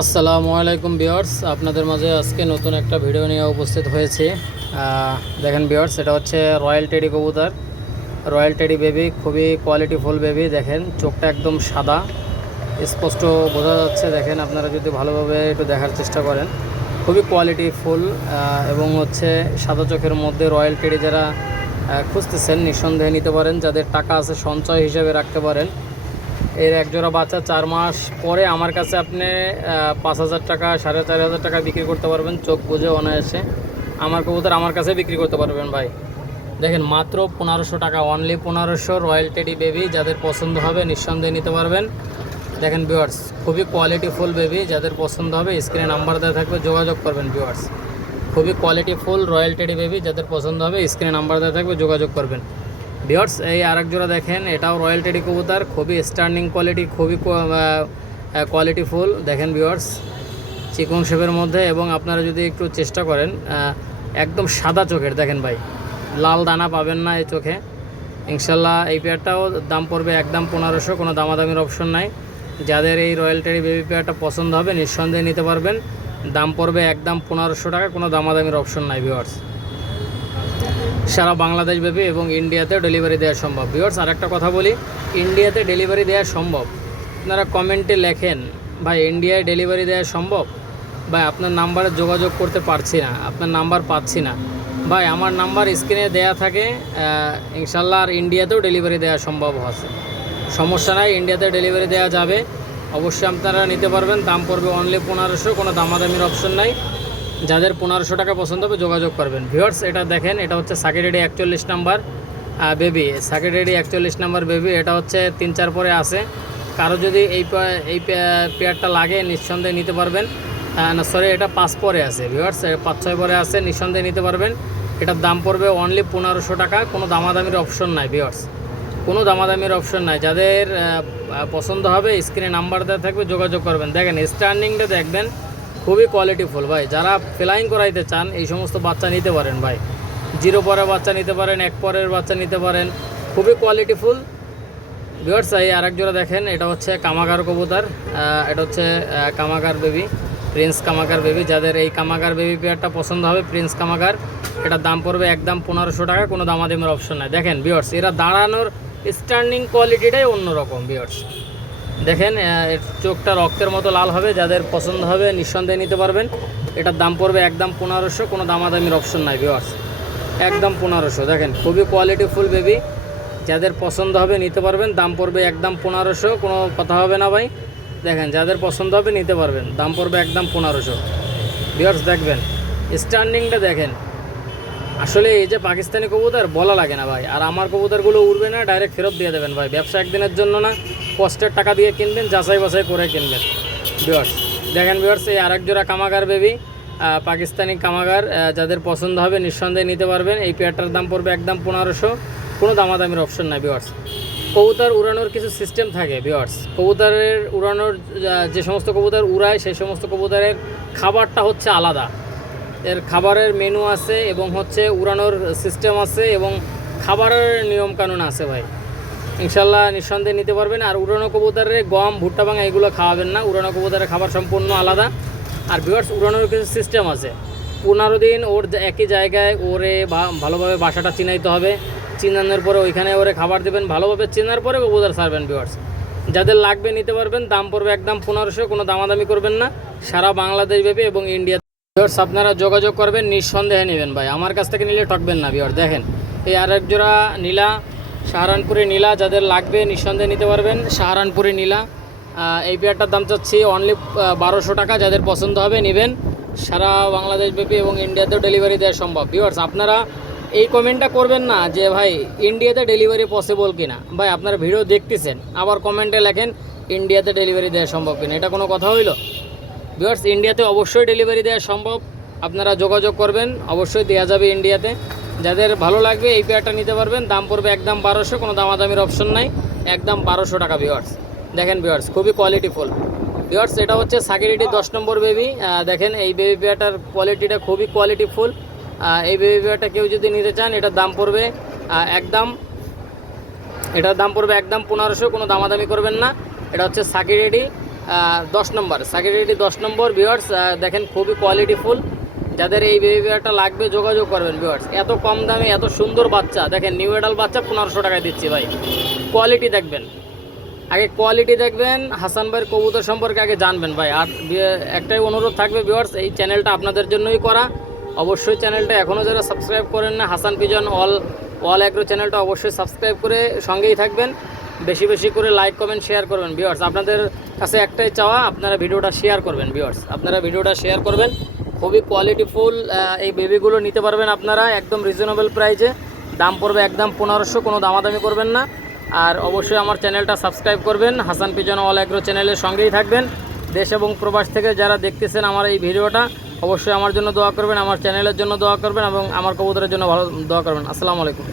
আসসালামু আলাইকুম ভিউয়ার্স, আপনাদের মাঝে আজকে নতুন একটা ভিডিও নিয়ে উপস্থিত হয়েছি। দেখেন ভিউয়ার্স, এটা হচ্ছে রয়্যাল টেডি কবুতর, রয়্যাল টেডি বেবি। খুবই কোয়ালিটিফুল বেবি। দেখেন চোখটা একদম সাদা, স্পষ্ট বোঝা যাচ্ছে। দেখেন আপনারা যদি ভালোভাবে একটু দেখার চেষ্টা করেন, খুবই কোয়ালিটিফুল এবং হচ্ছে সাদা চোখের মধ্যে রয়্যাল টেডি যারা খুঁজতেছেন নিঃসন্দেহে নিতে পারেন। যাদের টাকা আছে সঞ্চয় হিসেবে রাখতে পারেন। এর একজোড়া বাচ্চা 4 মাস পরে আমার কাছে আপনি 5,000 টাকা 4,500 টাকা বিক্রি করতে পারবেন, চোখ বুঝে অনায়াসে। আমার কবুতর আমার কাছে বিক্রি করতে পারবেন ভাই। দেখেন মাত্র 1500 টাকা, অনলি 1500 রয়্যাল টেডি বেবি। যাদের পছন্দ হবে নিঃসন্দেহে নিতে পারবেন। দেখেন ভিউয়ার্স, খুবই কোয়ালিটিফুল বেবি। যাদের পছন্দ হবে স্ক্রিনে নাম্বার দেওয়া থাকবে, যোগাযোগ করবেন ভিউয়ার্স। খুবই কোয়ালিটিফুল রয়্যাল টেডি বেবি। যাদের পছন্দ হবে স্ক্রিনে নাম্বার দেওয়া থাকবে, যোগাযোগ করবেন ভিউয়ার্স। এই আরেক জোড়া দেখেন, এটাও রয়্যাল টেডি কবুতর, খুবই স্ট্যান্ডিং কোয়ালিটি, খুবই কোয়ালিটিফুল। দেখেন ভিউয়ার্স, চিকন শেপের মধ্যে, এবং আপনারা যদি একটু চেষ্টা করেন একদম সাদা চোখের। দেখেন ভাই, লাল দানা পাবেন না এই চোখে ইনশাল্লাহ। এই পেয়ারটাও দাম পড়বে একদম 1500, কোনো দামাদামির অপশন নাই। যাদের এই রয়্যাল টেডি বেবি পেয়ারটা পছন্দ হবে নিঃসন্দেহে নিতে পারবেন। দাম পড়বে একদম 1500 টাকা, কোনো দামাদামির অপশন নাই ভিউয়ার্স। সারা বাংলাদেশ ব্যাপী এবং ইন্ডিয়াতে ডেলিভারি দেওয়া সম্ভব ভিউয়ার্স। আর একটা কথা বলি, ইন্ডিয়াতে ডেলিভারি দেওয়া সম্ভব। আপনারা কমেন্টে লেখেন ভাই ইন্ডিয়ায় ডেলিভারি দেওয়া সম্ভব, ভাই আপনার নাম্বারে যোগাযোগ করতে পারছি না, আপনার নাম্বার পাচ্ছি না। ভাই আমার নাম্বার স্ক্রিনে দেয়া থাকে ইনশাল্লাহ। আর ইন্ডিয়াতেও ডেলিভারি দেওয়া সম্ভব আছে, সমস্যা নাই, ইন্ডিয়াতে ডেলিভারি দেওয়া যাবে। অবশ্যই আপনারা নিতে পারবেন। দাম পড়বে অনলি 1500, কোনো দামাদামির অপশন নাই। যাদের 1500 টাকা পছন্দ হবে যোগাযোগ করবেন ভিউয়ার্স। এটা দেখেন, এটা হচ্ছে Shakir ready 41 number baby, Shakir ready 41 number baby. এটা হচ্ছে 3-4 পরে আছে। কারো যদি এই পেয়ারটা লাগে নিঃসন্দেহে নিতে পারবেন। না সরি, এটা 5 পরে আছে ভিউয়ার্স, 5-6 পরে আছে, নিঃসন্দেহে নিতে পারবেন। এটার দাম পড়বে অনলি 1500 টাকা, কোনো দামাদামির অপশন নাই ভিউয়ার্স, কোনো দামাদামির অপশন নাই। যাদের পছন্দ হবে স্ক্রিনে নাম্বার দেওয়া থাকবে, যোগাযোগ করবেন। দেখেন স্ট্যান্ডিংটা দেখবেন, খুবই কোয়ালিটিফুল ভাই। যারা ফ্লাইং করাইতে চান এই সমস্ত বাচ্চা নিতে পারেন ভাই। 0 পরের বাচ্চা নিতে পারেন, 1 পরের বাচ্চা নিতে পারেন, খুবই কোয়ালিটিফুল ভিউয়ার্স। এই আরেক জোড়া দেখেন, এটা হচ্ছে কামাগার কবুতর, এটা হচ্ছে কামাগার বেবি, প্রিন্স কামাগার বেবি। যাদের এই কামাগার বেবি পেয়ারটা পছন্দ হবে, প্রিন্স কামাগার, এটার দাম পড়বে একদম 1500 টাকা, কোনো দামাদামির অপশন নাই। দেখেন ভিউয়ার্স, এরা দাঁড়ানোর স্ট্যান্ডিং কোয়ালিটিটাই অন্যরকম ভিউয়ার্স। দেখেন চোখটা রক্তের মতো লাল হবে। যাদের পছন্দ হবে নিঃসন্দেহে নিতে পারবেন। এটার দাম পড়বে একদম 1500, কোনো দামাদামির অপশন নাই ভিউয়ার্স, একদম 1500। দেখেন খুবই কোয়ালিটিফুল বেবি। যাদের পছন্দ হবে নিতে পারবেন। দাম পড়বে একদম 1500, কোনো কথা হবে না ভাই। দেখেন যাদের পছন্দ হবে নিতে পারবেন, দাম পড়বে একদম 1500 ভিউয়ার্স। দেখবেন স্ট্যান্ডিংটা দেখেন, আসলে এই যে পাকিস্তানি কবুতর বলা লাগে না ভাই। আর আমার কবুতরগুলো উড়বে না, ডাইরেক্ট ফেরত দিয়ে দেবেন ভাই। ব্যবসা একদিনের জন্য না, কষ্টের টাকা দিয়ে কিনবেন, যাচাই বাছাই করে কিনবেন ভিউয়ার্স। দেখেন ভিউয়ার্স, এই আরেক জোড়া কামাগার বেবি, পাকিস্তানি কামাগার। যাদের পছন্দ হবে নিঃসন্দেহে নিতে পারবেন। এই পেয়ারটার দাম পড়বে একদম 1500, কোনো দামাদামির অপশন নাই ভিউয়ার্স। কবুতর উড়ানোর কিছু সিস্টেম থাকে ভিউয়ার্স। কবুতরের উড়ানোর যে সমস্ত কবুতর উড়ায় সেই সমস্ত কবুতরের খাবারটা হচ্ছে আলাদা। এর খাবারের মেনু আছে এবং হচ্ছে উড়ানোর সিস্টেম আছে এবং খাবারের নিয়মকানুন আছে ভাই। ইনশাল্লাহ নিঃসন্দেহে নিতে পারবেন। আর উড়ানো কবুতরের গম, ভুট্টা ভাঙা এগুলো খাওয়াবেন না। উড়ানো কবুতরের খাবার সম্পূর্ণ আলাদা। আর ভিউয়ার্স, উড়ানোর কিছু সিস্টেম আছে। 15 দিন ওর একই জায়গায় ওরে ভালোভাবে বাসাটা চিনাইতে হবে। চিনানোর পরে ওইখানে ওরে খাবার দেবেন, ভালোভাবে চেনার পরে কবুতর ছাড়বেন ভিউয়ার্স। যাদের লাগবে নিতে পারবেন। দাম পড়বে একদম 1500, কোনো দামাদামি করবেন না। সারা বাংলাদেশ ব্যাপী এবং ইন্ডিয়া ভিউয়ার্স আপনারা যোগাযোগ করবেন, নিঃসন্দেহে নেবেন ভাই। আমার কাছ থেকে নিলে ঠকবেন না ভিউয়ার্স। দেখেন এই আরেক জোড়া নীলা, সাহারানপুরি নীলা। যাদের লাগবে নিঃসন্দেহে নিতে পারবেন, সাহারানপুরি নীলা। এই পেয়ারটার দাম চাচ্ছি অনলি 1200 টাকা। যাদের পছন্দ হবে নেবেন। সারা বাংলাদেশ ব্যাপী এবং ইন্ডিয়াতেও ডেলিভারি দেওয়া সম্ভব ভিউয়ার্স। আপনারা এই কমেন্টটা করবেন না যে ভাই ইন্ডিয়াতে ডেলিভারি পসিবল কিনা। ভাই আপনারা ভিডিও দেখতেছেন, আবার কমেন্টে লেখেন ইন্ডিয়াতে ডেলিভারি দেওয়া সম্ভব কিনা। এটা কোনো কথা হইল ভিউয়ার্স? ইন্ডিয়াতে অবশ্যই ডেলিভারি দেওয়া সম্ভব। আপনারা যোগাযোগ করবেন, অবশ্যই দেওয়া যাবে ইন্ডিয়াতে। যাদের ভালো লাগবে এই পেয়ারটা নিতে পারবেন। দাম পড়বে একদম 1200, কোনো দামাদামির অপশন নাই, একদম 1200 টাকা ভিউয়ার্স। দেখেন ভিউয়ার্স, খুবই কোয়ালিটিফুল ভিউয়ার্স। এটা হচ্ছে সাকিরিটি 10 নম্বর বেবি। দেখেন এই বেবি পেয়ারটার কোয়ালিটিটা খুবই কোয়ালিটিফুল। এই বেবি পেয়ারটা কেউ যদি নিতে চান এটার দাম পড়বে একদম 1500, কোনো দামাদামি করবেন না। এটা হচ্ছে সাকিরিটি 10 নম্বর, সাকির রেডি 10 নম্বর ভিউয়ার্স। দেখেন খুবই কোয়ালিটিফুল, যাদের এই বেবি বিয়ারটা লাগবে যোগাযোগ করবেন ভিউয়ার্স। এত কম দামে এত সুন্দর বাচ্চা, দেখেন নিউ এডাল বাচ্চা 1500 টাকায় দিচ্ছি ভাই। কোয়ালিটি দেখবেন, আগে কোয়ালিটি দেখবেন, হাসান ভাইয়ের কবুতর সম্পর্কে আগে জানবেন ভাই। আর একটাই অনুরোধ থাকবে ভিউয়ার্স, এই চ্যানেলটা আপনাদের জন্যই করা। অবশ্যই চ্যানেলটা এখনও যারা সাবস্ক্রাইব করেন না, হাসান পিজন অল অ্যাগ্রো চ্যানেলটা অবশ্যই সাবস্ক্রাইব করে সঙ্গেই থাকবেন। বেশি বেশি করে লাইক কমেন্ট শেয়ার করবেন ভিউয়ার্স। আপনাদের কাছে একটাই চাওয়া, আপনারা ভিডিওটা শেয়ার করবেন ভিউয়ার্স, আপনারা ভিডিওটা শেয়ার করবেন। খুবই কোয়ালিটিফুল এই বেবিগুলো নিতে পারবেন আপনারা একদম রিজনেবল প্রাইসে। দাম পড়বে একদম 1500, কোনো দামাদামি করবেন না। আর অবশ্যই আমার চ্যানেলটা সাবস্ক্রাইব করবেন, হাসান পিজন অল অ্যাগ্রো চ্যানেলের সঙ্গেই থাকবেন। দেশ এবং প্রবাস থেকে যারা দেখতেছেন আমার এই ভিডিওটা, অবশ্যই আমার জন্য দোয়া করবেন, আমার চ্যানেলের জন্য দোয়া করবেন এবং আমার কবুতরের জন্য ভালো দোয়া করবেন। আসসালামু আলাইকুম।